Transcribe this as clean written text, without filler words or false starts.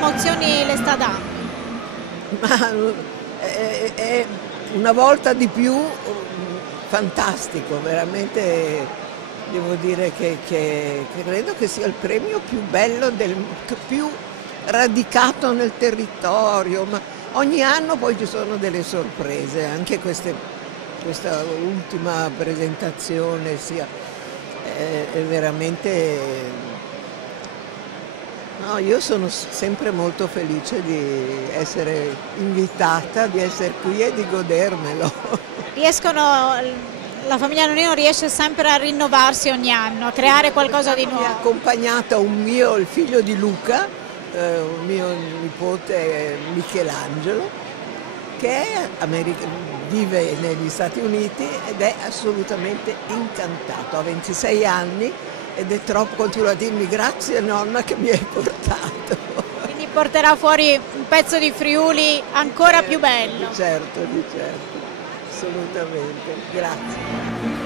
emozioni le sta dando? Ma è una volta di più fantastico, veramente devo dire che credo che sia il premio più bello, più radicato nel territorio, ma ogni anno poi ci sono delle sorprese, anche questa ultima presentazione è veramente... No, io sono sempre molto felice di essere invitata, di essere qui e di godermelo. La famiglia Nonino riesce sempre a rinnovarsi ogni anno, a creare qualcosa di Mi ha nuovo. accompagnata il figlio di Luca, un mio nipote Michelangelo, che vive negli Stati Uniti ed è assolutamente incantato, ha 26 anni ed è continua a dirmi grazie nonna che mi hai portato. Quindi porterà fuori un pezzo di Friuli ancora più bello. Di certo, assolutamente, grazie.